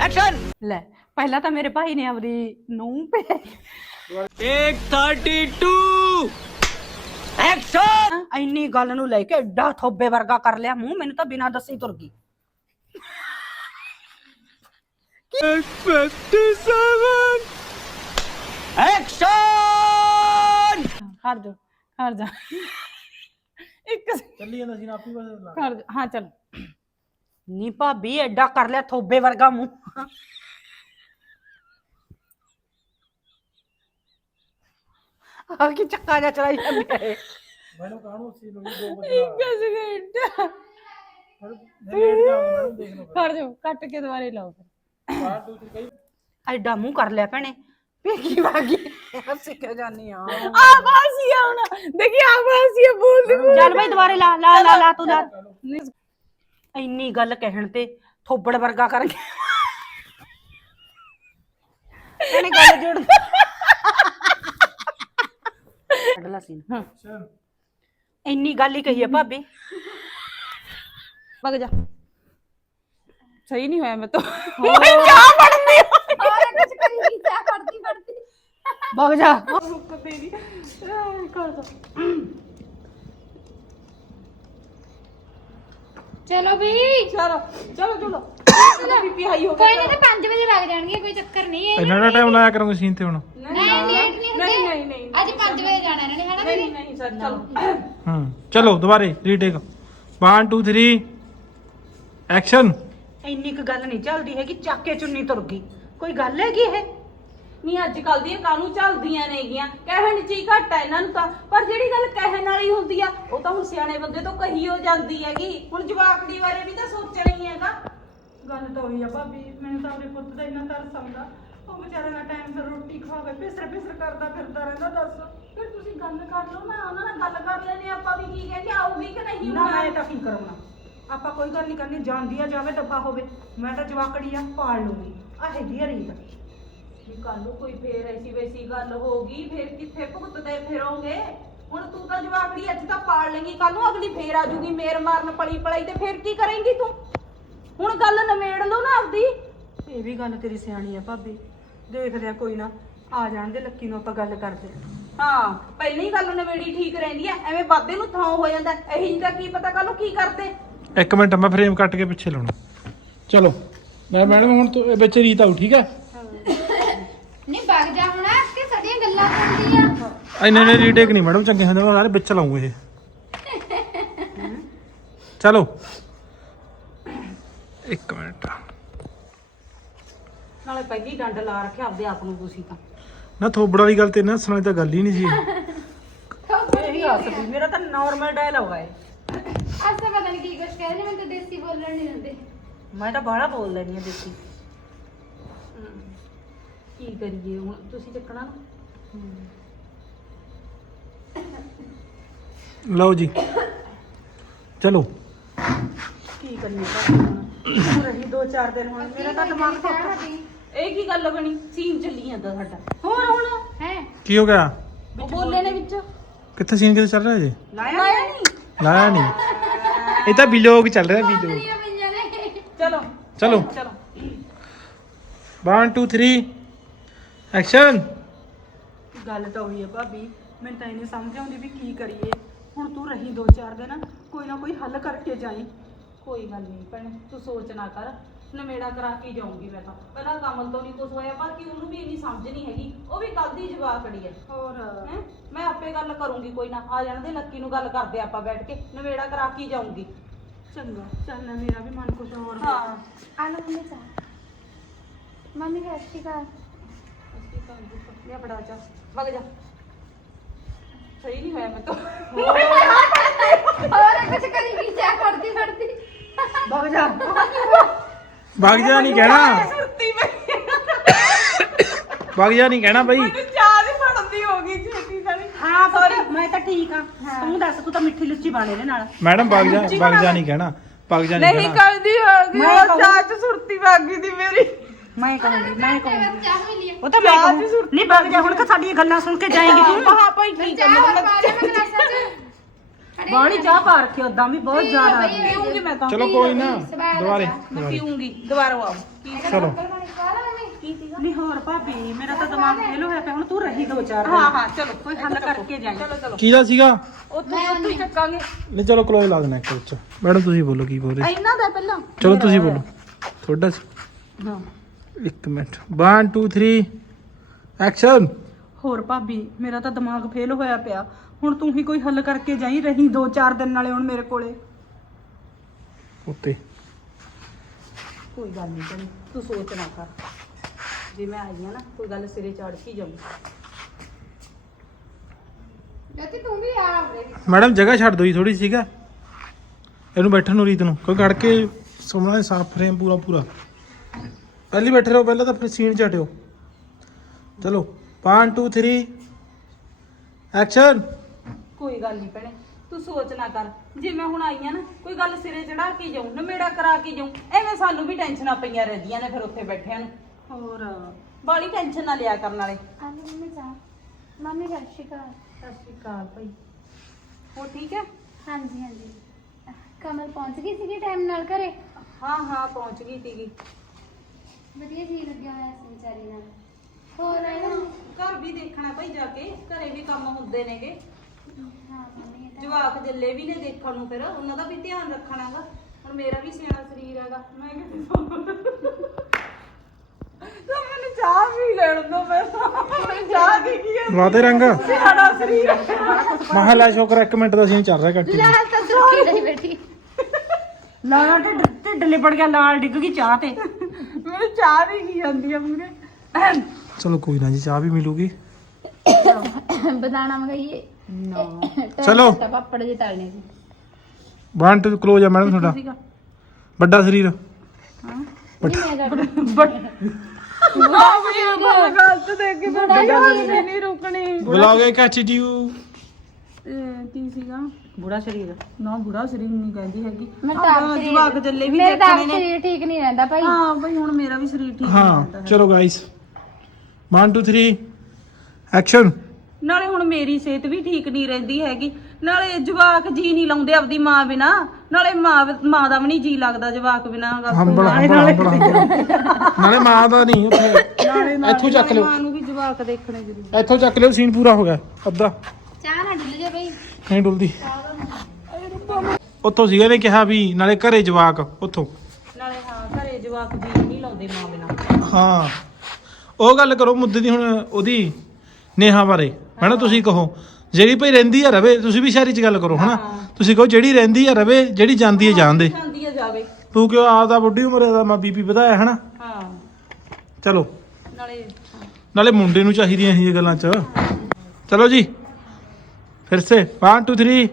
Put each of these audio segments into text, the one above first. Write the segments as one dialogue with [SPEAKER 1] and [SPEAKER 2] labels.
[SPEAKER 1] Action
[SPEAKER 2] ਲੈ ਪਹਿਲਾਂ ਤਾਂ ਮੇਰੇ ਭਾਈ ਨੇ ਆਪਦੀ ਨੂੰ ਪੇ
[SPEAKER 1] ਟੇਕ 32 ਐਕਸ਼ਨ
[SPEAKER 2] ਇੰਨੀ ਗੱਲ ਨੂੰ ਲੈ ਕੇ ਐਡਾ ਥੋਬੇ ਵਰਗਾ ਕਰ ਲਿਆ ਮੂੰਹ ਮੈਨੂੰ ਤਾਂ ਬਿਨਾਂ ਦੱਸੇ ਹੀ ਤੁਰ ਗਈ।
[SPEAKER 1] 57 ਐਕਸ਼ਨ
[SPEAKER 2] ਖੜ ਜਾ ਖੜ ਜਾ। ਇੱਕ
[SPEAKER 3] ਚੱਲੀ ਜਾਂਦਾ ਸੀ ਨਾ ਆਪੀ ਬਸ
[SPEAKER 2] ਹਾਂ ਚੱਲ। ਨੀ ਭਾਬੀ ਐਡਾ ਕਰ ਲਿਆ ਥੋਬੇ ਵਰਗਾ ਮੂੰਹ। ਆ ਕੀ ਚੱਕਾ ਜਾ ਚਲਾਈ ਜਾਂਦੇ ਹੈ
[SPEAKER 3] ਮੈਨੂੰ ਕਾਹਨੂੰ ਸੀ ਲੋਗੀ ਦੋ ਵਜੇ
[SPEAKER 2] ਇੱਕ ਸਕਿੰਟ
[SPEAKER 3] ਲੇਟ ਜਾ ਮੈਡਮ ਦੇਖ ਲਓ
[SPEAKER 2] ਖੜ ਜਾ ਕੱਟ ਕੇ ਦੁਬਾਰੇ ਲਾਓ ਫਿਰ।
[SPEAKER 3] ਬਾਹਰ ਕਈ
[SPEAKER 2] ਐਡਾ ਮੂੰਹ ਕਰ ਲਿਆ ਭੈਣੇ। ਪੇਕੀ ਵਾਗੀ ਹੱਸ ਕੇ ਜਾਨੀ ਆ ਆ ਬਾਸੀਆ ਹੁਣ। ਦੇਖੀ ਆ ਬਾਸੀਆ ਬੋਲਦੀ। ਚੱਲ ਬਈ ਦੁਬਾਰੇ ਲਾ ਲਾ ਲਾ ਲਾ ਤੂੰ ਲਾ। ਇੰਨੀ ਗੱਲ ਕਹਿਣ ਤੇ ਥੋਬੜ ਵਰਗਾ ਕਰ ਗਿਆ। ਇਹਨੇ ਗੱਲ ਜੋੜ ਅਗਲਾ ਸੀਨ। ਹਾਂ। ਇੰਨੀ ਗੱਲ ਹੀ ਕਹੀ ਆ ਭਾਬੀ। ਵਗ ਜਾ। ਸਹੀ ਨਹੀਂ ਹੋਇਆ ਮੈਂ ਤਾਂ। ਮੈਂ ਜਾ
[SPEAKER 4] ਪੜਨੀ ਹੋਰ ਕੁਝ ਕਰੀ ਨਹੀਂ ਜਾ ਪੜਦੀ ਪੜਦੀ
[SPEAKER 2] ਵਗ ਜਾ। ਰੁਕ ਦੇ ਕਰ ਦੋ
[SPEAKER 4] ਚਲੋ ਬਈ
[SPEAKER 2] ਚਲੋ ਚਲੋ ਚਲੋ।
[SPEAKER 4] ਕੋਈ ਨਹੀਂ ਤਾਂ 5 ਵਜੇ ਲੱਗ ਜਾਣਗੇ ਕੋਈ ਚੱਕਰ ਨਹੀਂ ਹੈ
[SPEAKER 3] ਇਹਨਾਂ ਦਾ ਟਾਈਮ ਲਾਇਆ ਕਰਾਂਗੇ ਸੀਨ ਤੇ ਹੁਣ।
[SPEAKER 2] ਨਹੀਂ ਨਹੀਂ ਨਹੀਂ
[SPEAKER 4] ਨਹੀਂ ਅੱਜ 5 ਵਜੇ ਜਾਣਾ ਇਹਨਾਂ ਨੇ ਹੈਨਾ
[SPEAKER 2] ਨਹੀਂ ਨਹੀਂ ਸਰ ਚਲੋ।
[SPEAKER 3] ਹਾਂ ਚਲੋ ਦੁਬਾਰੇ ਰੀਟੇਕ 1 2 3 ਐਕਸ਼ਨ
[SPEAKER 2] ਇੰਨੀ ਕੁ ਗੱਲ ਨਹੀਂ ਚੱਲਦੀ ਹੈਗੀ ਚੱਕ ਕੇ ਚੁੰਨੀ ਕੋਈ ਗੱਲ ਹੈਗੀ ਇਹ?
[SPEAKER 5] ਨਹੀਂ ਅੱਜ ਕੱਲ ਦੀਆਂ ਕਾਨੂੰ ਚੱਲਦੀਆਂ ਨੇਗੀਆਂ ਕਹਿਣ ਚ ਹੀ ਘੱਟ ਆ ਇਹਨਾਂ ਨੂੰ ਤਾਂ। ਪਰ ਜਿਹੜੀ ਗੱਲ ਕਹਿਣ ਵਾਲੀ ਹੁੰਦੀ ਆ ਉਹ ਤਾਂ ਹੁਣ ਸਿਆਣੇ ਬੰਦੇ ਤੋਂ ਕਹੀ ਹੋ ਜਾਂਦੀ ਹੈਗੀ। ਹੁਣ ਜਵਾਕੜੀ ਬਾਰੇ ਵੀ ਤਾਂ ਸੋਚਣਾ ਹੀ ਹੈਗਾ।
[SPEAKER 2] ਗੱਲ ਤਾਂ ਹੋਈ ਆ ਭਾਬੀ ਮੈਨੂੰ ਤਾਂ ਆਪਣੇ ਪੁੱਤ ਦਾ ਇੰਨਾ ਤਰਸ ਆਉਂਦਾ। ਉਹ ਵਿਚਾਰੇ ਨਾਲ ਟਾਈਮ ਸਿਰ ਰੋਟੀ ਖਾਵੇ ਪਿਸਰ ਪਿਸਰ ਕਰਦਾ ਫਿਰਦਾ ਰਹਿੰਦਾ ਦੱਸ।
[SPEAKER 5] ਫਿਰ ਤੁਸੀਂ ਗੱਲ ਕਰ ਲਓ ਨਾ ਉਹਨਾਂ ਨਾਲ ਗੱਲ ਕਰ ਲੈਨੇ ਆਪਾਂ ਵੀ ਕੀ ਕਹਿੰਦੇ ਆਊਗੀ ਕਿ ਨਹੀਂ
[SPEAKER 2] ਨਾ ਮੈਂ ਤਾਂ ਕੀ ਕਰਾਉਣਾ ਆਪਾਂ ਕੋਈ ਗੱਲ ਨਹੀਂ ਕਰਨੀ ਜਾਂਦੀ ਆ ਜਾਵੇ ਡੱਬਾ ਹੋਵੇ। ਮੈਂ ਤਾਂ ਜਵਾਕੜੀ ਆ ਪਾਲ ਲੂੰਗੀ। ਆ ਹੈਗੀ ਆ ਰੀਤ।
[SPEAKER 5] ਵੀ ਕੱਲ ਨੂੰ ਕੋਈ ਫੇਰ ਐਸੀ ਵੈਸੀ ਗੱਲ ਹੋਗੀ ਫੇਰ ਕਿੱਥੇ ਭੁਗਤਦੇ ਫਿਰੋਗੇ ਹੁਣ ਤੂੰ ਤਾਂ ਜਵਾਕੜੀ ਅੱਜ ਤਾਂ ਪਾਲ ਲੇਂਗੀ ਕੱਲ ਨੂੰ ਅਗਲੀ ਫੇਰ ਆ ਜੂਗੀ ਮੇਰ ਮਾਰਨ ਪਲੀ ਪਲਾਈ ਤੇ ਫੇਰ ਕੀ ਕਰੇਂਗੀ ਤੂੰ? ਹੁਣ ਗੱਲ ਨਵੇੜ ਲਓ ਨਾ ਆਪਦੀ।
[SPEAKER 2] ਇਹ ਵੀ ਗੱਲ ਤੇਰੀ ਸਿਆਣੀ ਆ ਭਾਬੀ। ਦੇਖਦੇ ਆ ਕੋਈ ਨਾ ਆ ਜਾਣ ਦੇ ਲੱਕੀ ਨੂੰ ਆਪਾਂ ਗੱਲ ਕਰਦੇ ਆ।
[SPEAKER 5] ਹਾਂ ਪਹਿਲਾਂ ਗੱਲ ਨਵੇੜੀ ਠੀਕ ਰਹਿੰਦੀ ਐ ਐਵੇਂ ਬਾਦੇ ਨੂੰ ਥਾਂ ਹੋ ਜਾਂਦਾ। ਇਹੀ ਦਾ ਕੀ ਪਤਾ ਕੱਲ ਨੂੰ ਕੀ ਕਰਦੇ।
[SPEAKER 3] ਇੱਕ ਮਿੰਟ ਮੈਂ ਫਰੇਮ ਕੱਟ ਕੇ ਪਿੱਛੇ ਲਾਉਣਾ। ਚਲੋ। ਮੈਂ ਮੈਡਮ ਹੁਣ ਤੋਂ ਇਹ ਵਿੱਚ ਰੀਤ ਆਉ ਠੀਕ ਹੈ?
[SPEAKER 4] ਨਹੀਂ ਵਗ ਜਾ ਹੁਣ ਕਿ ਸਦੀਆਂ ਗੱਲਾਂ ਕਰਦੀ ਆ
[SPEAKER 3] ਇੰਨੇ ਨੇ ਰੀਟੇਕ ਨਹੀਂ ਮੈਡਮ ਚੰਗੇ ਹੁੰਦੇ ਮੈਂ ਸਾਰੇ ਵਿੱਚ ਲਾਉਂ ਇਹ। ਚਲੋ। ਇੱਕ ਮਿੰਟ।
[SPEAKER 2] ਨਾਲੇ ਪਹਿਲੀ ਡੰਡ ਲਾ ਰੱਖਿਆ ਆਪਦੇ ਆਪ ਨੂੰ ਤੁਸੀਂ ਤਾਂ।
[SPEAKER 3] ਨਾ ਥੋਬੜ ਵਾਲੀ ਗੱਲ ਤੇ ਨਾ ਸੁਣਾਈ ਤਾਂ ਗੱਲ ਹੀ ਨਹੀਂ ਸੀ।
[SPEAKER 2] ਮੇਰਾ ਤਾਂ ਨਾਰਮਲ ਡਾਇਲੌਗ ਹੈ ਮੈਂ ਤਾਂ ਬਾਹਲਾ ਬੋਲ ਲੈਣੀ ਆ ਦੇਸੀ।
[SPEAKER 5] ਕੀ ਕਰੀਏ? ਹੁਣ ਤੁਸੀਂ ਚੱਕਣਾ? ਨਾ
[SPEAKER 3] ਲਓ ਜੀ। ਚਲੋ।
[SPEAKER 2] ਕੀ ਕਰੀਏ ਭਾਈ ਹੁਣ ਹੋਰ ਅਸੀਂ ਦੋ ਚਾਰ ਦਿਨ ਹੁਣ। ਮੇਰਾ ਤਾਂ ਦਿਮਾਗ
[SPEAKER 4] ਸੁੱਕ
[SPEAKER 5] ਇਹ ਕੀ ਗੱਲ ਬਣੀ? ਸੀਨ ਚੱਲੀ ਜਾਂਦਾ ਸਾਡਾ।
[SPEAKER 2] ਹੋਰ ਹੁਣ?
[SPEAKER 4] ਹੈ।
[SPEAKER 3] ਕੀ ਹੋ ਗਿਆ?
[SPEAKER 5] ਉਹ ਬੋਲੇ ਨੇ ਵਿੱਚ।
[SPEAKER 3] ਕਿੱਥੇ ਸੀਨ ਕਿੱਥੇ ਚੱਲ ਰਿਹਾ ਜੀ
[SPEAKER 2] ਲਾਇਆ
[SPEAKER 5] ਨਹੀਂ?
[SPEAKER 3] ਲਾਇਆ ਨਹੀਂ। ਇਹ ਤਾਂ ਵੀਲੋਗ ਚੱਲ ਰਿਹਾ
[SPEAKER 4] ਵੀਲੋਗ
[SPEAKER 5] ਚਲੋ।
[SPEAKER 3] ਚਲੋ।
[SPEAKER 5] ਚਲੋ।
[SPEAKER 3] 1 2 3 ਐਕਸ਼ਨ
[SPEAKER 2] ਗੱਲ ਤਾਂ ਉਹੀ ਹੈ ਭਾਬੀ ਮੈਨੂੰ ਤਾਂ ਇਹਨੇ ਸਮਝ ਆਉਂਦੀ ਵੀ ਕੀ ਕਰੀਏ। ਹੁਣ ਤੂੰ ਰਹੀ ਦੋ ਚਾਰ ਦਿਨ ਕੋਈ ਨਾ ਕੋਈ ਹੱਲ ਕਰਕੇ ਜਾਈ।
[SPEAKER 5] ਕੋਈ ਗੱਲ ਨਹੀਂ ਭੈਣੇ ਤੂੰ ਸੋਚ ਨਾ ਕਰ ਨਵੇੜਾ ਕਰਾ ਕੇ ਜਾਊਂਗੀ ਮੈਂ ਤਾਂ। ਪਹਿਲਾਂ ਕਮਲ ਤੋਂ ਨਹੀਂ ਕੁਝ ਹੋਇਆ ਪਰ ਕਿ ਉਹਨੂੰ ਵੀ ਇੰਨੀ ਸਮਝ ਨਹੀਂ ਹੈਗੀ। ਉਹ ਵੀ ਕੱਲ ਦੀ ਜਵਾਕੜੀ ਹੈ।
[SPEAKER 2] ਹੋਰ?
[SPEAKER 5] ਮੈਂ ਆਪੇ ਗੱਲ ਕਰੂੰਗੀ ਕੋਈ ਨਾ। ਆ ਜਾਣ ਦੇ ਲੱਕੀ ਨੂੰ ਗੱਲ ਕਰਦੇ ਆਪਾਂ ਬੈਠ ਕੇ। ਨਵੇੜਾ ਕਰਾ ਕੇ ਜਾਊਂਗੀ।
[SPEAKER 2] ਚੰਗਾ ਚੱਲ ਮੇਰਾ ਵੀ ਮਨ ਕੁਛ ਹੋਰ ਹਾਂ।
[SPEAKER 5] ਆ
[SPEAKER 4] ਲਓ ਮੰਮੀ ਚਾਹ। ਮੰਮੀ ਸਤਿ ਸ਼੍ਰੀ ਅਕਾਲ
[SPEAKER 5] ਲਿਆ ਬੜਾ ਜਾ ਨਹੀਂ
[SPEAKER 3] ਕਹਿਣਾ।
[SPEAKER 5] ਸੁਰਤੀ
[SPEAKER 3] ਜਾ ਨਹੀਂ ਕਹਿਣਾ ਬਈ।
[SPEAKER 2] ਮੈਂ ਤਾਂ ਠੀਕ ਆ ਤੂੰ ਦੱਸ ਤੂੰ ਤਾਂ ਮਿੱਠੀ ਲੁੱਚੀ ਬਾਣੇ ਦੇ ਨਾਲ।
[SPEAKER 3] ਮੈਡਮ ਵਗ ਜਾ ਵਗ ਜਾ ਨਹੀਂ ਕਹਿਣਾ। ਵਗ ਜਾ ਨਹੀਂ ਨਹੀਂ
[SPEAKER 5] ਕਰਦੀ ਹੋ
[SPEAKER 2] ਮੈਂ
[SPEAKER 5] ਉਹ ਸੁਰਤੀ ਵਗ ਦੀ ਮੇਰੀ।
[SPEAKER 2] ਮੈਂ ਕਹੂੰਗੀ ਮੈਂ ਕਹੂੰਗੀ
[SPEAKER 4] चाह मिली है
[SPEAKER 2] ਉਹ ਤਾਂ ਮੈਂ ਕਹੂੰ ਨਹੀਂ ਵਗ ਜਾ ਹੁਣ ਤਾਂ ਸਾਡੀਆਂ ਗੱਲਾਂ ਸੁਣ ਕੇ ਜਾਏਂਗੀ ਤੂੰ
[SPEAKER 5] ਮਹਾ ਭਾਈ ਠੀਕ ਹੈ
[SPEAKER 4] चाह और
[SPEAKER 5] ਮੈਂ
[SPEAKER 4] पाले में गिलास है
[SPEAKER 2] ਬਾਣੀ ਚਾਹ ਪਾ ਰੱਖੀ ਉਦਾਂ ਵੀ ਬਹੁਤ ਜ਼ਿਆਦਾ
[SPEAKER 5] ਪੀਉਂਗੀ ਮੈਂ ਤਾਂ
[SPEAKER 3] ਚਲੋ ਕੋਈ ਨਾ
[SPEAKER 4] सवाल
[SPEAKER 3] ਦੁਬਾਰੇ
[SPEAKER 5] ਮੈਂ ਪੀਉਂਗੀ ਦੁਬਾਰਾ ਆਓ
[SPEAKER 3] ਚਲੋ
[SPEAKER 4] है
[SPEAKER 2] ਕੀ ਸੀਗਾ
[SPEAKER 5] ਨਹੀਂ ਹੋਰ ਭਾਬੀ ਮੇਰਾ ਤਾਂ ਦਿਮਾਗ ਫੇਲ ਹੋਇਆ ਪਿਆ ਹੁਣ ਤੂੰ ਰਹੀ ਦੋ ਚਾਰ ਦਿਨ।
[SPEAKER 2] ਹਾਂ ਹਾਂ ਚਲੋ
[SPEAKER 5] ਕੋਈ ਹੱਲ ਕਰਕੇ ਜਾਈਂ
[SPEAKER 2] ਚਲੋ ਚਲੋ
[SPEAKER 3] ਕਿਹਦਾ ਸੀਗਾ
[SPEAKER 2] ਉੱਥੇ ਉੱਥੇ ਹੀ ਚੱਕਾਂਗੇ
[SPEAKER 3] ਨਹੀਂ ਚਲੋ ਕਲੋਜ਼ ਲਾ ਦੇਣਾ ਇੱਕ ਵਿੱਚ ਮੈਡਮ ਤੁਸੀਂ ਬੋਲੋ ਕੀ ਬੋਲ ਰਹੇ
[SPEAKER 2] ਇਹਨਾਂ ਦਾ ਪਹਿਲਾਂ
[SPEAKER 3] ਚਲੋ ਤੁਸੀਂ ਬੋਲੋ ਤੁਹਾਡਾ ਸੀ
[SPEAKER 5] ਹਾਂ
[SPEAKER 3] ਇੱਕ ਮਿੰਟ। 1 2 3 ਐਕਸ਼ਨ
[SPEAKER 5] ਹੋਰ ਭਾਬੀ ਮੇਰਾ ਤਾਂ ਦਿਮਾਗ ਫੇਲ ਹੋਇਆ ਪਿਆ। ਹੁਣ ਤੂੰ ਹੀ ਕੋਈ ਹੱਲ ਕਰਕੇ ਜਾਈ ਰਹੀ ਦੋ ਚਾਰ ਦਿਨ ਨਾਲੇ ਹੁਣ ਮੇਰੇ ਕੋਲੇ।
[SPEAKER 3] ਉੱਤੇ।
[SPEAKER 5] ਕੋਈ ਗੱਲ ਨਹੀਂ ਤੈਨੂੰ ਤੂੰ ਸੋਚ ਨਾ ਕਰ। ਜੇ ਮੈਂ ਆਈ ਆ ਨਾ ਕੋਈ ਗੱਲ ਸਿਰੇ ਚੜ ਕੇ ਜਾਊ।
[SPEAKER 4] ਜੋਤੀ ਤੂੰ ਵੀ ਆ ਉਰੇ।
[SPEAKER 3] ਮੈਡਮ ਜਗ੍ਹਾ ਛੱਡ ਦੋ ਜੀ ਥੋੜੀ ਸੀਗਾ ਇਹਨੂੰ ਬੈਠਣ ਨੂੰ ਰੀਤ ਨੂੰ ਕੋਈ ਖੜ ਕੇ ਸੋਹਣਾ ਸਾਫ਼ ਫਰੇਮ ਪੂਰਾ ਪੂਰਾ ਪਹਿਲੀ ਬੈਠੇ ਰਹੋ ਪਹਿਲਾਂ ਤਾਂ ਫਿਰ ਸੀਨ ਚ ਹਟਿਓ ਚਲੋ 1 2 3 ਐਕਸ਼ਨ
[SPEAKER 5] ਕੋਈ ਗੱਲ ਨਹੀਂ ਭੈਣੇ ਤੂੰ ਸੋਚ ਨਾ ਕਰ। ਜੇ ਮੈਂ ਹੁਣ ਆਈ ਆ ਨਾ ਕੋਈ ਗੱਲ ਸਿਰੇ ਚੜਾ ਕੇ ਜਾਊ ਨਮੇੜਾ ਕਰਾ ਕੇ ਜਾਊ ਐਵੇਂ ਸਾਨੂੰ ਵੀ ਟੈਨਸ਼ਨਾਂ ਪਈਆਂ ਰਹਿੰਦੀਆਂ ਨੇ ਫਿਰ ਉੱਥੇ ਬੈਠਿਆਂ ਨੂੰ। ਹੋਰ ਬਾਲੀ ਟੈਨਸ਼ਨ ਨਾ ਲਿਆ ਕਰਨ ਵਾਲੇ।
[SPEAKER 4] ਆ ਲੈ ਮੰਮੀ ਜਾ। ਮੰਮੀ ਸਤਿ ਸ਼੍ਰੀ ਅਕਾਲ।
[SPEAKER 5] ਸਤਿ ਸ਼੍ਰੀ ਅਕਾਲ ਭਾਈ। ਹੋ ਠੀਕ ਹੈ
[SPEAKER 4] ਹਾਂਜੀ ਹਾਂਜੀ। ਕਮਲ ਪਹੁੰਚ ਗਈ ਸੀਗੀ ਟਾਈਮ ਨਾਲ ਘਰੇ?
[SPEAKER 5] ਹਾਂ ਹਾਂ ਪਹੁੰਚ ਗਈ ਸੀਗੀ।
[SPEAKER 4] ਵਧੀਆ ਜੀ ਲੱਗਿਆ ਹੋਇਆ ਸੀ ਵਿਚਾਰੀ ਨਾਲ। ਹੋਰ? ਆਇਆ
[SPEAKER 5] ਘਰ ਵੀ ਦੇਖਣਾ ਭਾਈ ਜਾ ਕੇ ਘਰੇ ਵੀ ਕੰਮ ਹੁੰਦੇ ਨੇਗੇ।
[SPEAKER 4] ਹਾਂ ਮੰਮੀ ਇਹ ਤਾਂ
[SPEAKER 5] ਜਵਾਕ ਜੱਲੇ ਵੀ ਨੇ ਦੇਖਣ ਨੂੰ ਫਿਰ ਉਹਨਾਂ ਦਾ ਵੀ ਧਿਆਨ ਰੱਖਣਾਗਾ ਹੁਣ ਮੇਰਾ ਵੀ ਸਿਆਣਾ ਸਰੀਰ ਹੈਗਾ। ਮੈਂ ਕਿਤੇ ਤਾਂ ਮੈਨੂੰ ਚਾਹ ਵੀ ਲੈਣ ਦੋ ਮੈਂ ਤਾਂ। ਚਾਹ ਦੀ ਕੀ ਹੈ
[SPEAKER 3] ਵਾਦੇ ਰੰਗ।
[SPEAKER 5] ਸਿਆਣਾ ਸਰੀਰ
[SPEAKER 3] ਮਹਲਾ ਸ਼ੋਕਰ ਇੱਕ ਮਿੰਟ ਦਾ ਸੀਨ ਚੱਲ ਰਿਹਾ ਕੰਟੀਨਿਊ
[SPEAKER 4] ਤਾਂ ਸੁੱਕੀ ਬੈਠੀ।
[SPEAKER 5] ਲਾਲਾ ਢਿੱਡ ਢਿੱਡ ਲਿਪੜ ਗਿਆ ਲਾਲ ਡਿੱਗ ਗਈ ਚਾਹ ਤੇ। ਚਾਹ ਦੀ ਕੀ ਜਾਂਦੀ ਆ ਮੂਰੇ
[SPEAKER 3] ਚਲੋ ਕੋਈ ਨਾ ਜੀ ਚਾਹ ਵੀ ਮਿਲੂਗੀ।
[SPEAKER 4] ਬਦਾਨਾ ਮੰਗਾਈਏ
[SPEAKER 5] ਨਾ।
[SPEAKER 3] ਚਲੋ।
[SPEAKER 4] ਪਾਪੜ ਜੇ ਤਲਨੇ ਸੀ।
[SPEAKER 3] 1 2 ਕਲੋਜ਼ ਆ ਮੈਡਮ ਤੁਹਾਡਾ।
[SPEAKER 5] ਸੀਗਾ?
[SPEAKER 3] ਵੱਡਾ ਸਰੀਰ।
[SPEAKER 4] ਨਹੀਂ ਮੈਂ ਕਰ
[SPEAKER 5] ਬਟ ਉਹ ਗਲਤ ਦੇਖ ਕੇ ਵੀ ਨਹੀਂ ਰੁਕਣੀ।
[SPEAKER 3] ਬੁਲਾਓਗੇ ਇੱਕ
[SPEAKER 5] ਕੀ ਸੀਗਾ? ਬੁੜਾ ਸਰੀਰ। ਨਾ ਬੁੜਾ ਸਰੀਰ ਨਹੀਂ ਕਹਿੰਦੀ ਹੈਗੀ।
[SPEAKER 4] ਮੈਂ
[SPEAKER 5] ਆਹ
[SPEAKER 4] ਤਾਂ ਆਪ
[SPEAKER 5] ਜਵਾਕ ਜੱਲੇ ਵੀ
[SPEAKER 4] ਮੇਰੇ ਤਾਂ ਆਪ
[SPEAKER 5] ਦੇਖਣੇ ਨੇ।
[SPEAKER 4] ਸਰੀਰ ਠੀਕ ਨਹੀਂ ਰਹਿੰਦਾ ਭਾਈ।
[SPEAKER 5] ਹਾਂ ਬਈ ਹੁਣ ਮੇਰਾ ਵੀ ਸਰੀਰ ਠੀਕ ਨਹੀਂ
[SPEAKER 3] ਹਾਂ ਚਲੋ ਗਾਇਸ 1 2 3 ਐਕਸ਼ਨ
[SPEAKER 5] ਨਾਲੇ ਹੁਣ ਮੇਰੀ ਸਿਹਤ ਵੀ ਠੀਕ ਨਹੀਂ ਰਹਿੰਦੀ ਹੈਗੀ। ਨਾਲੇ ਜਵਾਕ ਜੀ ਨਹੀਂ ਲਾਉਂਦੇ ਆਪਦੀ ਮਾਂ ਬਿਨਾ। ਨਾਲੇ ਮਾਂ ਮਾਂ ਦਾ ਵੀ ਨਹੀਂ ਜੀ ਲੱਗਦਾ ਜਵਾਕ ਬਿਨਾ।
[SPEAKER 3] ਹੰਬਲ ਹੰਬਲ ਹੰਬਲ ਹੰਬਲ ਨਾਲੇ ਮਾਂ ਦਾ ਨਹੀਂ ਉੱਥੇ। ਇੱਥੋਂ ਚੱਕ ਲਿਓ।
[SPEAKER 5] ਮਾਂ ਨੂੰ ਵੀ ਜਵਾਕ ਦੇਖਣੇ ਜ਼ਰੂਰੀ।
[SPEAKER 3] ਇੱਥੋਂ ਚੱਕ ਲਿਓ ਸੀਨ ਪੂਰਾ ਹੋ ਗਿਆ। ਅੱਧਾ।
[SPEAKER 4] ਚਾਹ ਨਾ ਡੁੱਲ ਜਾ ਭਾਈ
[SPEAKER 3] ਨਹੀਂ ਡੁੱਲਦੀ। ਉੱਥੋਂ ਸੀਗਾ ਨੇ ਕਿਹਾ ਵੀ ਨਾਲੇ ਘਰੇ ਜਵਾਕ ਉੱਥੋਂ।
[SPEAKER 5] ਨਾਲੇ ਹਾਂ ਘਰੇ ਜਵਾਕ ਜੀ ਨਹੀਂ ਲਾਉਂਦੇ ਮਾਂ ਬਿਨਾ।
[SPEAKER 3] ਹਾਂ। ਉਹ ਗੱਲ ਕਰੋ ਮੁੱਦੇ ਦੀ ਹੁਣ ਉਹਦੀ ਨੇਹਾ ਬਾਰੇ। ਹਨਾ ਤੁਸੀਂ ਕਹੋ ਜਿਹੜੀ ਭਈ ਰਹਿੰਦੀ ਆ ਰਵੇ ਤੁਸੀਂ ਵੀ ਸ਼ਹਿਰੀ ਚ ਗੱਲ ਕਰੋ ਹਨਾ। ਤੁਸੀਂ ਕਹੋ ਜਿਹੜੀ ਰਹਿੰਦੀ ਆ ਰਵੇ ਜਿਹੜੀ ਜਾਂਦੀ ਆ ਜਾਣ ਦੇ।
[SPEAKER 5] ਜਾਂਦੀ ਆ ਜਾਵੇ।
[SPEAKER 3] ਤੂੰ ਕਿਉਂ ਆਪਦਾ ਬੁੱਢੀ ਉਮਰ ਦਾ ਮੈਂ ਬੀਪੀ ਵਧਾਇਆ ਹਨਾ?
[SPEAKER 5] ਹਾਂ।
[SPEAKER 3] ਚਲੋ।
[SPEAKER 5] ਨਾਲੇ
[SPEAKER 3] ਨਾਲੇ ਮੁੰਡੇ ਨੂੰ ਚਾਹੀਦੀਆਂ ਇਹ ਗੱਲਾਂ ਚ। ਚਲੋ ਜੀ। ਫਿਰ ਸੇ 1 2 3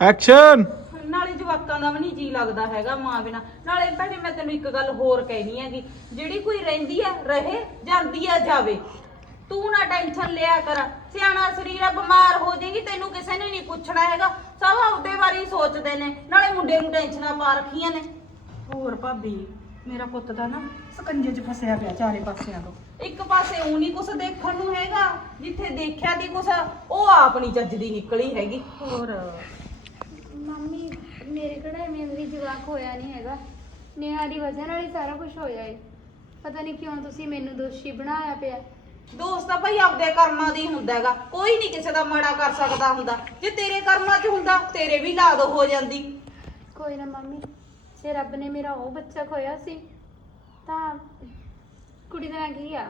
[SPEAKER 3] ਐਕਸ਼ਨ
[SPEAKER 5] ਨਾਲੇ ਜਵਾਕਾਂ ਦਾ ਵੀ ਨਹੀਂ ਜੀ ਲੱਗਦਾ ਹੈਗਾ ਮਾਂ ਬਿਨਾ। ਨਾਲੇ ਭੈਣੇ ਮੈਂ ਤੈਨੂੰ ਇੱਕ ਗੱਲ ਹੋਰ ਕਹਿਣੀ ਹੈਗੀ। ਜਿਹੜੀ ਕੋਈ ਰਹਿੰਦੀ ਆ ਰਹੇ ਜਾਂਦੀ ਆ ਜਾਵੇ। ਤੂੰ ਨਾ ਟੈਨਸ਼ਨ ਲਿਆ ਕਰ। ਸਿਆਣਾ ਸਰੀਰ ਆ ਬਿਮਾਰ ਹੋ ਜਾਏਗੀ ਤੈਨੂੰ ਕਿਸੇ ਨੇ ਨਹੀਂ ਪੁੱਛਣਾ ਹੈਗਾ। ਸਭ ਆਪਦੇ ਬਾਰੇ ਹੀ ਸੋਚਦੇ ਨੇ। ਨਾਲੇ ਮੁੰਡੇ ਨੂੰ ਟੈਨਸ਼ਨਾਂ ਪਾ ਰੱਖੀਆਂ ਨੇ। ਹੋਰ ਭਾਬੀ ਮੇਰਾ ਪੁੱਤ ਦਾ ਨਾ ਸਕੰਜੇ 'ਚ ਫਸਿਆ ਪਿਆ ਚਾਰੇ ਪਾਸਿਆਂ ਤੋਂ। ਇੱਕ ਪਾਸੇ ਉਹ ਨਹੀਂ ਕੁਛ ਦੇਖਣ ਨੂੰ ਹੈਗਾ ਜਿੱਥੇ ਦੇਖਿਆ ਦੀ ਕੁਛ ਉਹ ਆਪ ਨਹੀਂ ਚੱਜਦੀ ਨਿਕਲੀ ਹੈਗੀ। ਹੋਰ?
[SPEAKER 4] ਮੰਮੀ ਮੇਰੇ ਕਿਹੜਾ ਐਵੇਂ ਵੀ ਜਵਾਕ ਹੋਇਆ ਨਹੀਂ ਹੈਗਾ। ਨੇਹਾ ਦੀ ਵਜ੍ਹਾ ਨਾਲ ਹੀ ਸਾਰਾ ਕੁਝ ਹੋਇਆ ਏ। ਪਤਾ ਨਹੀਂ ਕਿਉਂ ਤੁਸੀਂ ਮੈਨੂੰ ਦੋਸ਼ੀ ਬਣਾਇਆ ਪਿਆ।
[SPEAKER 5] ਦੋਸਤ ਤਾਂ ਭਾਈ ਆਪਦੇ ਕਰਮਾਂ ਦੀ ਹੁੰਦਾ ਹੈਗਾ। ਕੋਈ ਨਹੀਂ ਕਿਸੇ ਦਾ ਮਾੜਾ ਕਰ ਸਕਦਾ ਹੁੰਦਾ। ਜੇ ਤੇਰੇ ਕਰਮਾਂ 'ਚ ਹੁੰਦਾ ਤੇਰੇ ਵੀ ਲਾਦ ਹੋ ਜਾਂਦੀ।
[SPEAKER 4] ਕੋਈ ਨਾ ਮੰਮੀ ਜੇ ਰੱਬ ਨੇ ਮੇਰਾ ਉਹ ਬੱਚਾ ਖੋਇਆ ਸੀ ਤਾਂ ਕੁੜੀ ਦਾ ਨਾਂ ਕੀ ਆ?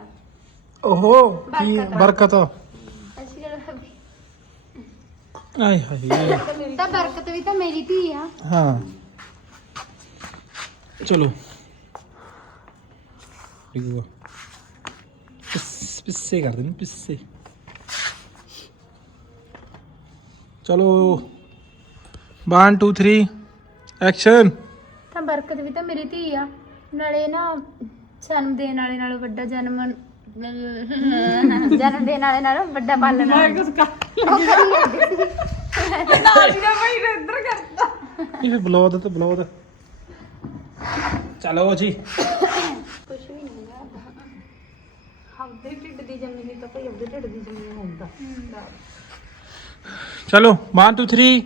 [SPEAKER 3] ਓਹੋ ਕੀ
[SPEAKER 4] ਬਰਕਤ।
[SPEAKER 3] ਬਰਕਤ।
[SPEAKER 4] ਅਸੀਂ ਜਿਹੜਾ
[SPEAKER 3] ਆਏ ਹਾਏ।
[SPEAKER 4] ਤਾਂ ਬਰਕਤ ਵੀ ਤਾਂ ਮੇਰੀ ਧੀ ਆ।
[SPEAKER 3] ਹਾਂ। ਚਲੋ। ਪਿਸ- ਪਿੱਸੇ ਕਰ ਦੇਣ ਪਿੱਸੇ। ਚਲੋ। 1 2 3 ਐਕਸ਼ਨ
[SPEAKER 4] ਤਾਂ ਬਰਕਤ ਵੀ ਤਾਂ ਮੇਰੀ ਧੀ ਆ। ਨਾਲੇ ਨਾ ਜਨਮ ਦੇਣ ਵਾਲੇ ਨਾਲੋਂ ਵੱਡਾ ਜਨਮ ਜਨਮ ਦੇਣ ਵਾਲੇ ਨਾਲੋਂ ਵੱਡਾ ਪਾਲਣ ਵਾਲਾ। ਉਹ ਕਰੀ ਜਾਂਦੀ ਸੀ।
[SPEAKER 5] ਨਾਲ ਦੀ ਭਾਈ ਨੇ ਇੱਧਰ ਕਰਤਾ।
[SPEAKER 3] ਇਹ ਬਲੌਦ ਤੇ ਬਲੌਦ ਚਲੋ ਜੀ।
[SPEAKER 4] ਕੁਛ ਵੀ ਨਹੀਂ ਹੈਗਾ
[SPEAKER 5] ਆਪਦੇ ਢਿੱਡ ਦੀ ਜੰਮੀ ਦੀ ਤਾਂ ਭਾਈ ਆਪਦੇ ਢਿੱਡ ਦੀ ਜੰਮੀ ਹੁੰਦਾ।
[SPEAKER 3] ਚਲੋ 1 2 3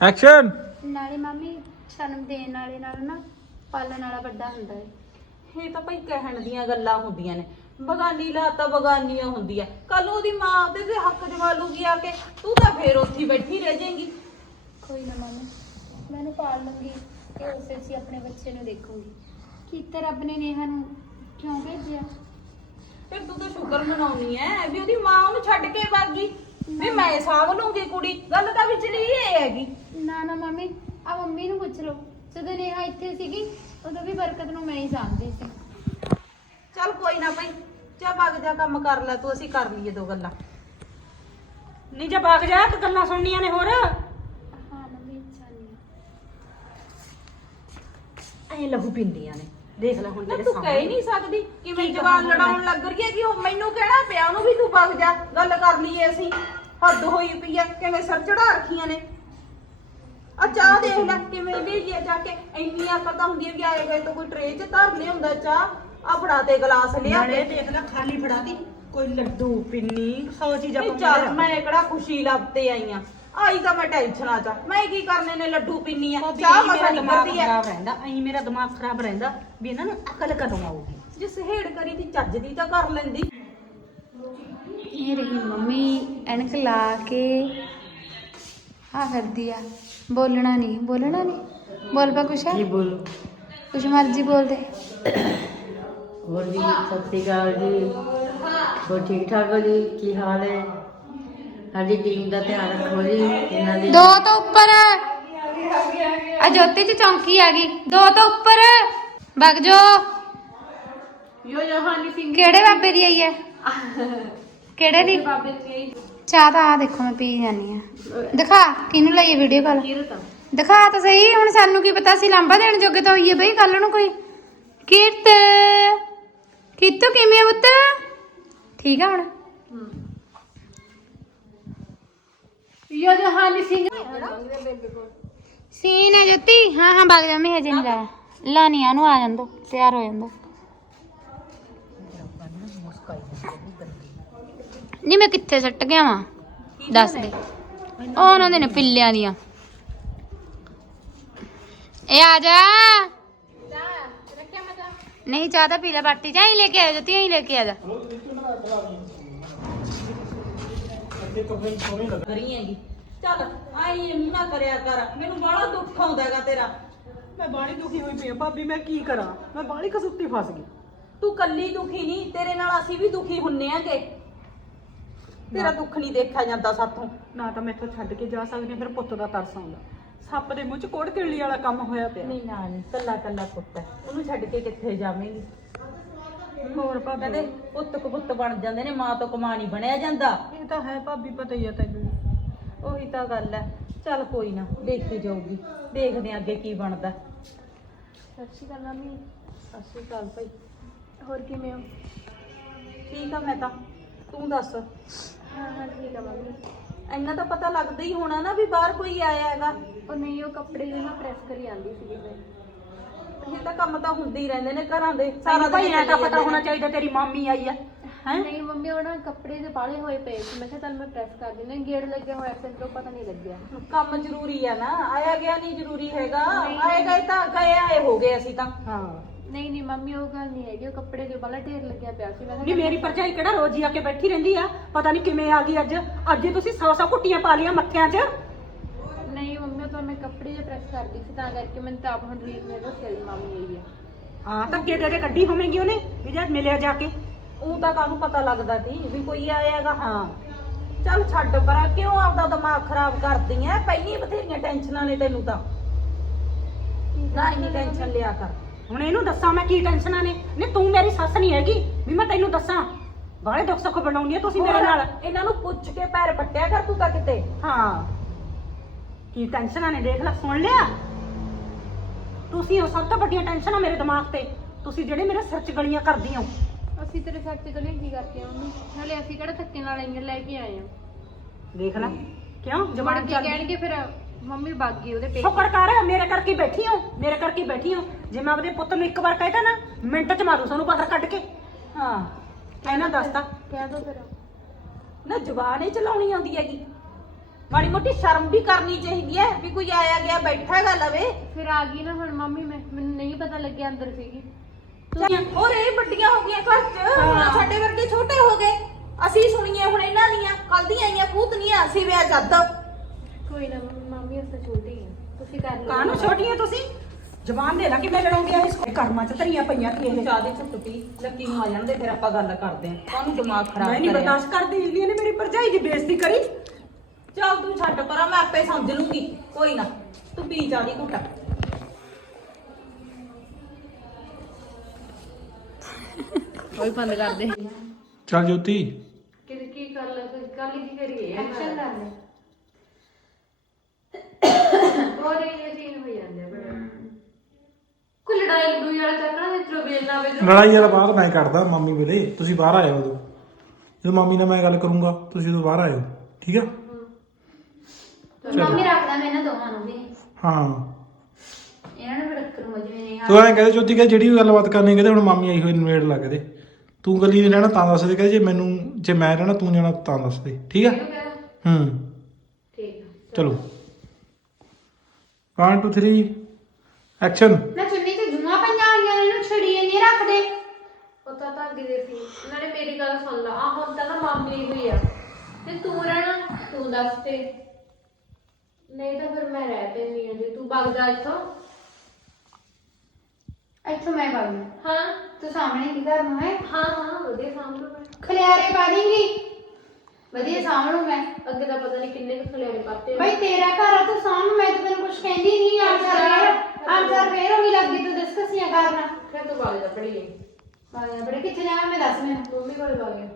[SPEAKER 3] ਐਕਸ਼ਨ
[SPEAKER 4] ਨਾਲੇ ਮਾਮੀ ਜਨਮ ਦੇਣ ਵਾਲੇ ਨਾਲ ਨਾ ਪਾਲਣ ਵਾਲਾ ਵੱਡਾ ਹੁੰਦਾ ਹੈ।
[SPEAKER 5] ਇਹ ਤਾਂ ਭਾਈ ਕਹਿਣ ਦੀਆਂ ਗੱਲਾਂ ਹੁੰਦੀਆਂ ਨੇ। ਬਗਾਨੀ ਲਾਤ ਤਾਂ ਬਗਾਨੀਆਂ ਹੁੰਦੀਆਂ। ਕੱਲ ਉਹਦੀ ਮਾਂ ਉਹਦੇ ਤੇ ਹੱਕ ਜਵਾ ਲੂਗੀ ਆ ਕੇ ਤੂੰ ਤਾਂ ਫੇਰ ਉੱਥੇ ਹੀ ਬੈਠੀ ਰਹਿ ਜਾਏਂਗੀ।
[SPEAKER 4] ਕੋਈ ਨਾ ਮੰਮੀ ਮੈਂ ਪਾਲ ਲੂੰਗੀ ਤੇ ਉਸੇ ਸੀ ਆਪਣੇ ਬੱਚੇ ਨੂੰ ਦੇਖੂੰਗੀ। ਕੀਤਾ ਰੱਬ ਨੇ ਨੇਹਾ ਨੂੰ ਕਿਉਂ ਭੇਜਿਆ?
[SPEAKER 5] ਫਿਰ ਤੂੰ ਤਾਂ ਸ਼ੁਕਰ ਮਨਾਉਣੀ ਐ ਵੀ ਉਹਦੀ ਮਾਂ ਉਹਨੂੰ ਛੱਡ ਕੇ ਭੱਜ ਗਈ। ਵੀ ਮੈਂ ਸਾਂਭ ਲੂੰਗੀ ਕੁੜੀ। ਗੱਲ ਤਾਂ ਵਿਚਲੀ ਇਹ ਹੈਗੀ।
[SPEAKER 4] ਨਾ ਨਾ ਮੰਮੀ ਆ ਮੰਮੀ ਨੂੰ ਪੁੱਛ ਲਓ। ਜਦੋਂ ਨੇਹਾ ਇੱਥੇ ਸੀਗੀ ਉਦੋਂ ਵੀ ਬਰਕਤ ਨੂੰ ਮੈਂ ਹੀ ਸਾਂਭਦੀ ਸੀ।
[SPEAKER 5] ਚੱਲ ਕੋਈ ਨਾ ਭਾਈ ਜਾ ਭੱਗ ਜਾ ਕੰਮ ਕਰ ਲੈ ਤੂੰ ਅਸੀਂ ਕਰ ਲਈਏ ਦੋ ਗੱਲਾਂ।
[SPEAKER 2] ਨਹੀਂ ਜੇ ਭਾਗ ਜਾ ਤੇ ਗੱਲਾਂ ਸੁਣਨੀਆਂ ਨੇ ਹੋਰ।
[SPEAKER 4] ਹਾਂ ਮੰਮੀ ਅੱਛਾ ਨਹੀਂ
[SPEAKER 2] ਐ ਲਹੂ ਪਿੰਦੀਆਂ ਨੇ। ਦੇਖ ਲੈ ਹੁਣ
[SPEAKER 5] ਨਾ
[SPEAKER 2] ਤੇਰੇ
[SPEAKER 5] ਤੂੰ ਕਹਿ ਹੀ ਨਹੀਂ ਸਕਦੀ ਕਿਵੇਂ
[SPEAKER 2] ਕੀ
[SPEAKER 5] ਜਵਾਨ ਲੜਾਉਣ ਲੱਗ ਰਹੀ ਹੈ ਕਿ ਉਹ ਮੈਨੂੰ ਕਹਿਣਾ ਪਿਆ ਉਹਨੂੰ ਵੀ ਤੂੰ ਭੱਗ ਜਾ। ਗੱਲ ਕਰ ਲਈਏ ਅਸੀਂ। ਹੱਦ ਹੋਈ ਪਈ ਆ ਕਿਵੇਂ ਸਿਰ ਚੜਾ ਰੱਖੀਆਂ ਨੇ। ਆ ਚਾਹ ਦੇਖ ਲੈ ਕਿਵੇਂ ਲਈਏ ਜਾ ਕੇ। ਇੰਨੀ ਅਕਲ ਤਾਂ ਹੁੰਦੀ ਹੈ ਵੀ ਆਏ ਗਏ ਤਾਂ ਕੋਈ ਟਰੇ 'ਚ ਧਰ ਲਿਆ ਹੁੰਦਾ ਚਾਹ। ਆ ਫੜਾ ਤੇ ਗਲਾਸ ਲਿਆ
[SPEAKER 2] ਨਾਲੇ
[SPEAKER 5] ਕੇ।
[SPEAKER 2] ਦੇਖ ਲੈ ਖਾਲੀ ਫੜਾਤੀ ਕੋਈ ਲੱਡੂ ਪਿੰਨੀ ਸੌ ਚੀਜ਼ਾਂ
[SPEAKER 5] ਨਹੀਂ
[SPEAKER 2] ਪਾਉਂਦੇ
[SPEAKER 5] ਚੱਲ ਮੈਂ ਕਿਹੜਾ ਖੁਸ਼ੀ ਲੱਭਤੇ ਆਈ ਆ ਆਈ ਤਾਂ ਮੈਂ ਟੈਨਸ਼ਨਾਂ ਚ। ਆ। ਮੈਂ ਕੀ ਕਰਨੇ ਨੇ ਲੱਡੂ ਪਿੰਨੀ ਆ? ਚਾਹ ਮਸਾ ਨਿਕਲਦੀ ਆ।
[SPEAKER 2] ਖਰਾਬ ਰਹਿੰਦਾ ਐਂ ਮੇਰਾ ਦਿਮਾਗ ਖਰਾਬ ਰਹਿੰਦਾ ਵੀ ਇਹਨਾਂ ਨੂੰ ਅਕਲ ਕਦੋਂ ਆਊਗੀ।
[SPEAKER 5] ਜੇ ਸਹੇੜ ਕਰੀ ਤੀ ਚੱਜ ਦੀ ਤਾਂ ਕਰ ਲੈਂਦੀ।
[SPEAKER 4] ਇਹ ਰਹੀ ਮੰਮੀ ਐਨਕ ਲਾ ਕੇ। ਆ ਕਰਦੀ ਆ। ਬੋਲਣਾ ਨਹੀਂ ਬੋਲਣਾ ਨਹੀਂ। ਬੋਲ ਪਾ ਕੁਛ
[SPEAKER 6] ਜੀ ਬੋਲੋ?
[SPEAKER 4] ਕੁਛ ਮਰਜ਼ੀ ਬੋਲ ਦੇ।
[SPEAKER 6] ਹੋਰ ਜੀ ਸਤਿ ਸ਼੍ਰੀ ਅਕਾਲ ਜੀ। ਹੋਰ ਠੀਕ ਠਾਕ ਹੋ ਜੀ? ਕੀ ਹਾਲ ਹੈ? ਸਾਡੀ ਟੀਮ ਦਾ ਧਿਆਨ ਰੱਖੋ ਜੀ। ਇਹਨਾਂ ਦੀ
[SPEAKER 4] ਦੋ ਤੋਂ ਉੱਪਰ। ਆ ਜੋਤੀ ਚ ਚੌਂਕੀ ਆ ਗਈ। ਦੋ ਤੋਂ ਉੱਪਰ। ਵਗ ਜੋ।
[SPEAKER 5] ਯੋ ਜਹਾਨੀ ਸਿੰਘ
[SPEAKER 4] ਕਿਹੜੇ ਬਾਬੇ ਦੀ ਆਈ ਹੈ? ਕਿਹੜੇ ਦੀ? ਚਾਹ ਤਾਂ ਆ ਦੇਖੋ ਮੈਂ ਪੀ ਜਾਨੀ ਆ। ਦਿਖਾ ਕਿਹਨੂੰ ਲਈਏ ਵੀਡੀਓ ਕਾਲ? ਦਿਖਾ ਤਾਂ ਸਹੀ ਹੁਣ ਸਾਨੂੰ ਕੀ ਪਤਾ ਸੀ ਲਾਂਬਾ ਦੇਣ ਜੋਗੇ ਤਾਂ ਹੋਈਏ ਬਈ ਕੱਲ ਨੂੰ ਕੋਈ। ਕੀਰਤ ਕੀਤੂ ਕਿਵੇਂ ਪੁੱਤ? ਠੀਕ ਆ ਹੁਣ?
[SPEAKER 5] ਯੋ ਜਹਾਨੀ ਸਿੰਘ
[SPEAKER 4] ਸੀਨ ਹੈ ਜੋਤੀ? ਹਾਂ ਹਾਂ ਵਗ ਜਾ ਮੈਂ ਹਜੇ ਨਹੀਂ ਲਾਇਆ। ਲਾਨੀ ਆ ਨੂੰ ਆ ਜਾਂਦਾ ਤਿਆਰ ਹੋ ਜਾਂਦਾ। ਨਹੀਂ ਮੈਂ ਕਿੱਥੇ ਸੱਟ ਗਿਆ ਵਾਂ? ਦੱਸ ਦੇ। ਉਹ ਉਹਨਾਂ ਦੇ ਨੇ ਪਿੱਲਿਆਂ ਦੀਆਂ। ਇਹ ਆ ਜਾ। ਨਹੀਂ ਚਾਹ ਤਾਂ ਪੀ ਲੈ ਬਾਟੀ। ਚਾਹ ਹੀ ਲੈ ਕੇ ਆਇਆ ਜੋਤੀ ਹੀ ਲੈ ਕੇ ਆ ਜਾ।
[SPEAKER 5] ਕਰੀ ਹੈਗੀ। ਚੱਲ ਆਈ ਨਾ ਕਰਿਆ ਕਰ। ਮੈਨੂੰ ਬੜਾ ਦੁੱਖ ਆਉਂਦਾ ਹੈਗਾ ਤੇਰਾ।
[SPEAKER 2] ਮੈਂ ਬਾੜੀ ਦੁਖੀ ਹੋਈ ਪਈ ਆ। ਭਾਬੀ ਮੈਂ ਕੀ ਕਰਾਂ? ਮੈਂ ਬਾੜੀ ਕਸੁੱਤੀ ਫਸ ਗਈ।
[SPEAKER 5] ਤੂੰ ਕੱਲੀ ਦੁਖੀ ਨਹੀਂ ਤੇਰੇ ਨਾਲ ਅਸੀਂ ਵੀ ਦੁਖੀ ਹੁੰਨੇ ਆਂਗੇ ਤੇਰਾ ਦੁੱਖ ਨਹੀਂ ਦੇਖਿਆ ਜਾਂਦਾ ਸਾਥੋਂ।
[SPEAKER 2] ਨਾ ਤਾਂ ਮੈਥੋਂ ਛੱਡ ਕੇ ਜਾ ਸਕਦੀ ਹਾਂ, ਫਿਰ ਪੁੱਤ ਦਾ ਤਰਸ ਆਉਂਦਾ। ਸੱਪ ਦੇ ਮੂੰਹ ਚ ਕੋੜ ਕਿਰਲੀ ਵਾਲਾ ਕੰਮ ਹੋਇਆ ਪਿਆ।
[SPEAKER 5] ਨਹੀਂ ਨਾ ਨਹੀਂ ਕੱਲਾ ਕੱਲਾ ਪੁੱਤ ਹੈ। ਉਹਨੂੰ ਛੱਡ ਕੇ ਕਿੱਥੇ ਜਾਵੇਂਗੀ?
[SPEAKER 2] ਹੋਰ ਭਾਬੀ?
[SPEAKER 5] ਕਹਿੰਦੇ ਪੁੱਤ ਕਬੁੱਤ ਬਣ ਜਾਂਦੇ ਨੇ ਮਾਂ ਤੋਂ ਕਮਾ ਨਹੀਂ ਬਣਿਆ ਜਾਂਦਾ।
[SPEAKER 2] ਇਹ ਤਾਂ ਹੈ ਭਾਬੀ ਪਤਾ ਹੀ ਆ ਤੈਨੂੰ।
[SPEAKER 5] ਉਹੀ ਤਾਂ ਗੱਲ ਹੈ। ਚੱਲ ਕੋਈ ਨਾ ਦੇਖੀ ਜਾਊਗੀ। ਦੇਖਦੇ ਆਂ ਅੱਗੇ ਕੀ ਬਣਦਾ।
[SPEAKER 4] ਸਤਿ ਸ਼੍ਰੀ ਅਕਾਲ ਮੰਮੀ।
[SPEAKER 5] ਸਤਿ ਸ਼੍ਰੀ ਅਕਾਲ ਭਾਈ।
[SPEAKER 4] ਹੋਰ ਕਿਵੇਂ ਹੋ?
[SPEAKER 5] ਠੀਕ ਆ ਮੈਂ ਤਾਂ। ਤੂੰ ਦੱਸ।
[SPEAKER 4] ਹਾਂ ਹਾਂ ਠੀਕ ਆ ਮੰਮੀ।
[SPEAKER 5] ਇੰਨਾ ਤਾਂ ਪਤਾ ਲੱਗਦਾ ਹੀ ਹੋਣਾ ਨਾ ਵੀ ਬਾਹਰ ਕੋਈ ਆਇਆ ਹੈਗਾ।
[SPEAKER 4] ਉਹ ਨਹੀਂ ਉਹ ਕੱਪੜੇ ਜਿਹੇ ਨਾ ਪ੍ਰੈਸ ਕਰੀ ਆਂਦੀ ਸੀਗੀ ਮੈਂ
[SPEAKER 5] ਇਹ ਤਾਂ ਕੰਮ ਤਾਂ ਹੁੰਦੇ ਹੀ ਰਹਿੰਦੇ ਨੇ ਘਰਾਂ ਦੇ।
[SPEAKER 2] ਸਾਰਾ
[SPEAKER 5] ਦਿਨ
[SPEAKER 2] ਤਾਂ
[SPEAKER 5] ਚੱਲੀ
[SPEAKER 2] ਪਤਾ
[SPEAKER 5] ਜਾਂਦੇ
[SPEAKER 2] ਹੋਣਾ
[SPEAKER 5] ਨੇ।
[SPEAKER 2] ਚਾਹੀਦਾ ਤੇਰੀ ਮਾਮੀ ਆਈ ਆ। ਹੈ?
[SPEAKER 4] ਨਹੀਂ ਮੰਮੀ ਉਹ ਨਾ ਕੱਪੜੇ ਦੇ ਬਾਲੇ ਹੋਏ ਪਏ ਸੀ। ਮੈਂ ਕਿਹਾ ਚੱਲ ਮੈਂ ਪ੍ਰੈਸ ਕਰ ਦਿੰਦੀ। ਗੇੜ ਲੱਗਿਆ ਹੋਇਆ ਸੀ ਤਾਂ ਪਤਾ ਨਹੀਂ ਲੱਗਿਆ।
[SPEAKER 5] ਕੰਮ ਜ਼ਰੂਰੀ ਆ ਨਾ। ਆਇਆ ਗਿਆ ਨਹੀਂ ਜ਼ਰੂਰੀ ਹੈਗਾ। ਆਏ ਗਏ ਤਾਂ ਗਏ ਆਏ ਹੋ ਗਏ ਅਸੀਂ ਤਾਂ।
[SPEAKER 2] ਹਾਂ।
[SPEAKER 4] ਨਹੀਂ ਨਹੀਂ ਮੰਮੀ ਉਹ ਗੱਲ ਨਹੀਂ ਹੈਗੀ। ਉਹ ਕੱਪੜੇ ਦੇ ਬਾਲਾ ਢੇਰ ਲੱਗਿਆ ਪਿਆ ਸੀ। ਮੈਂ
[SPEAKER 2] ਨਹੀਂ
[SPEAKER 4] ਕਿਹਾ
[SPEAKER 2] ਮੇਰੀ ਭਰਜਾਈ ਕਿਹੜਾ ਰੋਜ਼ ਹੀ ਆ ਕੇ ਬੈਠੀ ਰਹਿੰਦੀ ਆ? ਪਤਾ ਨਹੀਂ ਕਿਵੇਂ ਆ ਗਈ ਅੱਜ। ਅੱਜ ਹੀ ਤੁਸੀਂ ਸੌ ਸੌ ਕੁੱਟੀਆਂ ਪਾ ਲੀਆਂ ਮੱਥਿਆਂ 'ਚ।
[SPEAKER 4] ਨਹੀਂ ਮੰਮੀ ਉਹ ਤਾਂ ਮੈਂ ਕੱਪੜੇ ਜੇ ਪ੍ਰੈਸ ਕਰਦੀ ਸੀ ਤਾਂ ਕਰਕੇ ਮੈਨੂੰ ਤਾਂ ਆਪ ਹੁਣ ਰੀਤ ਨੇ ਦੱਸਿਆ ਵੀ ਮਾਮੀ ਆਈ ਹੈ
[SPEAKER 2] ਹਾਂ ਧੱਕੇ ਦੇ ਦੇ ਕੱਢੀ ਹੋਵੇਂਗੀ ਉਹਨੇ ਵੀ ਜਦ ਮਿਲਿਆ ਜਾ ਕੇ।
[SPEAKER 5] ਉਹ ਤਾਂ ਕਾਹਨੂੰ ਪਤਾ ਲੱਗਦਾ ਸੀ ਵੀ ਕੋਈ ਹੈਗਾ। ਹਾਂ। ਚੱਲ ਛੱਡ ਪਰਾਂ ਕਿਉਂ ਆਪਦਾ ਦਿਮਾਗ ਖਰਾਬ ਕਰਦੀ ਐ? ਪਹਿਲੀ ਬਥੇਰੀਆਂ ਟੈਨਸ਼ਨਾਂ ਨੇ ਤੈਨੂੰ ਤਾਂ। ਨਾ ਇੰਨੀ ਟੈਨਸ਼ਨ ਲਿਆ ਕਰ।
[SPEAKER 2] ਹੁਣ ਇਹਨੂੰ ਦੱਸਾਂ ਮੈਂ ਕੀ ਟੈਨਸ਼ਨਾਂ ਨੇ। ਨਹੀਂ ਤੂੰ ਮੇਰੀ ਸੱਸ ਨਹੀਂ ਹੈਗੀ। ਵੀ ਮੈਂ ਤੈਨੂੰ ਦੱਸਾਂ। ਬਾਹਲੇ ਦੁੱਖ ਸੁੱਖ ਬਣਾਉਣੀ ਆ ਤੁਸੀਂ ਮੇਰੇ ਨਾਲ।
[SPEAKER 5] ਇਹਨਾਂ ਨੂੰ ਪੁੱਛ ਕੇ ਪੈਰ ਪੱਟਿਆ ਕਰ ਤੂੰ ਤਾਂ ਕਿਤੇ।
[SPEAKER 2] ਹਾਂ। ਕੀ ਟੈਨਸ਼ਨਾਂ ਨੇ? ਦੇਖ ਲੈ ਸੁਣ ਲਿਆ? ਤੁਸੀਂ ਉਹ ਸਭ ਤੋਂ ਵੱਡੀਆਂ ਟੈਨਸ਼ਨਾਂ ਮੇਰੇ ਦਿਮਾਗ ਤੇ। ਤੁਸੀਂ ਜਿਹੜੇ ਮੇਰੇ ਸਿਰ 'ਚ ਗਲੀਆਂ ਕਰਦੀ ਹੋ।
[SPEAKER 4] ਅਸੀਂ ਤੇਰੇ ਸੱਚ ਤੇ ਗਲੀ ਕੀ ਕਰਕੇ ਮੰਮੀ ਨਾਲੇ ਅਸੀਂ ਕਿਹੜਾ ਧੱਕੇ ਨਾਲ ਆਈਆਂ ਲੈ ਕੇ ਆਏ ਆ
[SPEAKER 2] ਦੇਖ ਲੈ। ਕਿਉਂ?
[SPEAKER 4] ਜਮਾਨ ਕੀ ਕਹਿਣਗੇ ਫਿਰ। ਮੰਮੀ ਬਾਗੀ ਉਹਦੇ ਪੇਟ
[SPEAKER 2] ਸ਼ੁਕਰ ਕਰ ਮੇਰੇ ਕਰਕੇ ਬੈਠੀ ਹੋ ਮੇਰੇ ਕਰਕੇ ਬੈਠੀ ਹੋ ਜੇ ਮੈਂ ਆਪਦੇ ਪੁੱਤ ਨੂੰ ਇੱਕ ਵਾਰ ਕਹਿਤਾ ਨਾ ਮਿੰਟ 'ਚ ਮਾਰੂ ਸਾਨੂੰ ਬਾਹਰ ਕੱਢ ਕੇ।
[SPEAKER 5] ਹਾਂ
[SPEAKER 2] ਇਹਨਾਂ ਦੱਸਤਾ
[SPEAKER 4] ਕਹਿ ਦੋ ਫਿਰ।
[SPEAKER 5] ਨਾ ਜ਼ੁਬਾਨ ਹੀ ਚਲਾਉਣੀ ਆਉਂਦੀ ਹੈਗੀ। ਮਾੜੀ ਮੋਟੀ ਸ਼ਰਮ ਵੀ ਕਰਨੀ ਚਾਹੀਦੀ ਹੈ ਵੀ ਕੋਈ ਆਇਆ ਗਿਆ ਬੈਠਾ ਹੈਗਾ ਲਵੇ।
[SPEAKER 4] ਫਿਰ ਆ ਗਈ ਨਾ ਹੁਣ ਮੰਮੀ ਮੈਂ ਮੈਨੂੰ ਨਹੀਂ ਪਤਾ ਲੱਗਿਆ ਅੰਦਰ ਸੀਗੀ।
[SPEAKER 5] ਹੋਰ ਇਹ ਵੱਡੀਆਂ ਹੋ ਗਈਆਂ ਘਰ 'ਚ ਹੁਣ ਸਾਡੇ ਵਰਗੇ ਛੋਟੇ ਹੋ ਗਏ। ਅਸੀਂ ਸੁਣੀਏ ਹੁਣ ਇਹਨਾਂ ਦੀਆਂ ਕੱਲ ਦੀਆਂ ਆਈਆਂ ਪੂਤਨੀਆਂ ਅਸੀਂ ਵਿਆਹ ਜੱਦ।
[SPEAKER 7] ਕੋਈ ਨਾ ਮੰਮੀ ਉਸ ਤੋਂ ਛੋਟੀ ਹੈ ਤੁਸੀਂ ਕਰ ਲਓ।
[SPEAKER 2] ਕਾਹਨੂੰ ਛੋਟੀਆਂ ਤੁਸੀਂ? ਜ਼ਬਾਨ ਦੇ ਲਾ ਕਿਵੇਂ ਲੜਾਉਂਦੀਆਂ ਇਸ ਕਰਮਾਂ ਚ ਧਰੀਆਂ ਪਈਆਂ ਤੀ ਇਹ।
[SPEAKER 5] ਚਾਹ ਦੀ ਘੁੱਟ ਪੀ ਲੱਕੀ ਨੂੰ ਆ ਜਾਂਦੇ ਫਿਰ ਆਪਾਂ ਗੱਲ ਕਰਦੇ ਆਂ ਕਾਹਨੂੰ ਦਿਮਾਗ ਖਰਾਬ
[SPEAKER 2] ਮੈਂ ਨਹੀਂ
[SPEAKER 5] ਕਰਿਆ?
[SPEAKER 2] ਬਰਦਾਸ਼ਤ ਕਰਦੀ ਇਹਨੇ ਮੇਰੀ ਭਰਜਾਈ ਦੀ ਬੇਇੱਜ਼ਤੀ ਕਰੀ।
[SPEAKER 5] ਚੱਲ ਤੂੰ ਛੱਡ ਪਰਾਂ ਮੈਂ ਆਪੇ ਸਮਝ ਲੂੰਗੀ। ਕੋਈ ਨਾ ਤੂੰ ਪੀ ਚਾਹ ਦੀ ਘੁੱਟ।
[SPEAKER 7] ਕੋਈ ਬੰਦ ਕਰ ਦੇ।
[SPEAKER 3] ਚੱਲ ਜੋਤੀ
[SPEAKER 7] ਕਿ ਕੀ ਕਰ ਲੈ ਕੱਲ ਕੀ ਕਰੀਏ ਐਕਸ਼ਨ ਕਰ ਲੈ ਹੋਰ ਇਹ ਸੀਨ ਹੋ ਜਾਂਦੇ ਆ ਬੜੇ ਕੋਈ ਲੜਾਈ ਲੜੂਈ ਵਾਲਾ ਚੱਕਣਾ ਤੇ ਚਲੋ ਵੇਲਣਾ ਵੇ
[SPEAKER 3] ਲੜਾਈ ਵਾਲਾ ਬਾਹਰ ਮੈਂ ਕੱਢਦਾ ਮਾਮੀ ਵੇਲੇ। ਤੁਸੀਂ ਬਾਹਰ ਆਇਓ ਉਦੋਂ। ਜਦੋਂ ਮਾਮੀ ਨਾਲ ਮੈਂ ਗੱਲ ਕਰੂੰਗਾ ਤੁਸੀਂ ਉਦੋਂ ਬਾਹਰ ਆਇਓ। ਠੀਕ ਆ?
[SPEAKER 4] ਮੰਮੀ ਰੱਖਦਾ ਮੈਂ ਇਹਨਾਂ ਦੋਵਾਂ ਨੂੰ ਵੀ।
[SPEAKER 3] ਹਾਂ।
[SPEAKER 4] ਇਹਨਾਂ ਨੂੰ ਵੀ ਰੱਖ ਲੂੰਗਾ ਜਿਵੇਂ ਨੇ
[SPEAKER 3] ਤੂੰ ਐਂ ਕਹਦੇ ਜੋਤੀ ਕਹੇ ਜਿਹੜੀ ਵੀ ਗੱਲਬਾਤ ਕਰਨੀ ਕਹਦੇ ਹੁਣ ਮਾਮੀ ਆਈ ਹੋਈ ਨਵੇੜ ਲੱਗ ਦੇ। ਤੂੰ ਗੱਲੀ ਨਹੀਂ ਰਹਿਣਾ ਤਾਂ ਦੱਸ ਦੇ ਕਹਦੇ ਜੇ ਮੈਨੂੰ ਜੇ ਮੈਂ ਰਹਿਣਾ ਤੂੰ ਜਾਣਾ ਤਾਂ ਦੱਸ ਦੇ। ਠੀਕ ਆ। ਹੂੰ।
[SPEAKER 7] ਠੀਕ ਆ।
[SPEAKER 3] ਚਲੋ। 1 2 3 ਐਕਸ਼ਨ
[SPEAKER 4] ਨਾ ਚੁੰਨੀ ਤੇ ਜੂਆਂ ਪਈਆਂ ਹੋਈਆਂ ਨੇ ਇਹਨੂੰ ਛੜੀਏ ਨਹੀਂ ਰੱਖਦੇ।
[SPEAKER 7] ਉਹ ਤਾਂ ਧਾਗੇ ਦੇ ਸੀ। ਨਾਲੇ ਮੇਰੀ ਗੱਲ ਸੁਣ ਲਾ ਆ ਹੁਣ ਤਾਂ ਨਾ ਮਾਮੀ ਹੋਈ ਆ। ਤੇ ਤੂੰ ਰਹਿਣਾ ਤੂੰ ਦੱਸ ਤੇ। ਨਹੀਂ ਤਾਂ ਫਿਰ ਮੈਂ ਰਹਿ ਪੈਂਦੀ ਆ ਜੇ ਤੂੰ ਭੱਗ ਜਾ ਇੱਥੋਂ।
[SPEAKER 4] ਇੱਥੋਂ ਮੈਂ ਵਗ।
[SPEAKER 7] ਹਾਂ।
[SPEAKER 4] ਤੂੰ ਸਾਹਮਣੇ ਕੀ ਕਰਨਾ ਹੈ?
[SPEAKER 7] ਹਾਂ ਹਾਂ ਵਧੀਆ ਮੈਂ
[SPEAKER 4] ਖਲਿਆਰੇ ਪਾ ਦੇਂਗੀ। ਵਧੀਆ ਸਾਂਭ ਲੂੰ ਮੈਂ।
[SPEAKER 7] ਅੱਗੇ ਤਾਂ ਪਤਾ ਨਹੀਂ ਕਿੰਨੇ ਕੁ ਖਲੇਰੇ ਪਾਤੇ
[SPEAKER 4] ਬਈ ਤੇਰਾ ਘਰ ਆ ਤੂੰ ਸਾਂਭ ਮੈਂ ਤਾਂ ਤੈਨੂੰ ਕੁਝ ਕਹਿੰਦੀ ਨਹੀਂ ਆਨਸਰ ਫੇਰ ਆਨਸਰ ਫੇਰ ਉਹੀ ਲੱਗੀ ਤੂੰ ਡਿਸਕਸੀਆਂ ਕਰਨਾ।
[SPEAKER 7] ਫਿਰ ਤੂੰ ਭੱਗ ਜਾ ਪੜੀਏ
[SPEAKER 4] ਬਾਇਆ ਬੜੇ ਕਿੱਥੇ ਜਾਵਾਂ ਮੈਂ ਦੱਸ ਮੈਨੂੰ।
[SPEAKER 7] ਮੰਮੀ ਕੋਲ ਗਿਆ